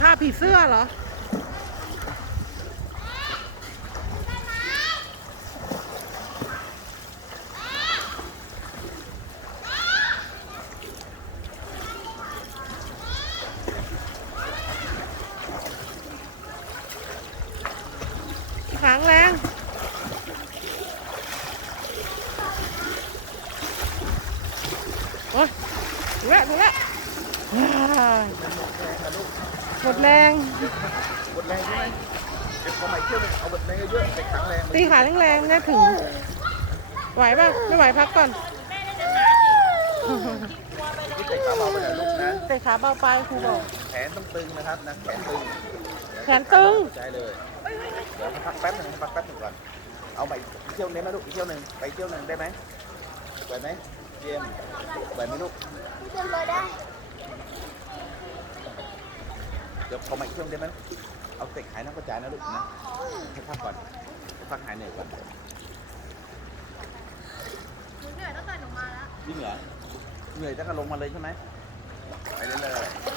ฆ่าผีเสื้อเหรอ ขางแรงโอ้ยถึงแล้วถึงแล้ว หมดแรงหมดแรงใช่ไหมเดี๋ยวพอใหม่เที่ยวหนึงเอาหมดแรงเยอะๆไปขังแรงมันตีขาแรงๆเนี่ยถึง ไหวป่ะไม่ไหวพักก่อนที่เตะขาเบาไปนะลูกนะเตะขาเบาไปครูบอกแขนต้องตึงนะครับนะแขนตึงแขนตึงใจเลยเดี๋ยวพักแป๊บหนึงพักแป๊บหนึงก่อนเอาไปเที่ยวนี้ไหมลูกอีกเที่ยวหนึ่งไปเที่ยวหนึ่งได้ไหมไหวไหมเจมส์ไหวไหมลูกเดินไปได้ เดี๋ยวพอใหม่เที่ยวได้ไหมเอาเตะขายนักกระจายนะลูกนะให้พักก่อนให้พักหายเหนื่อยก่อนหนูเหนื่อยตั้งแต่หนูมาแล้ว ยิ่งเหรอเหนื่อยตั้งแต่ลงมาเลยใช่ไหมไปเรื่อยๆ